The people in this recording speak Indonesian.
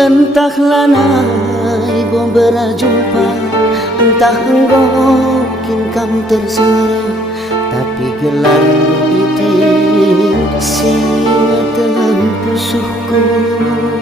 Entahlah nai bom berjumpa, entah enggokin kamu terserah, tapi gelar itu singatan pusuhku.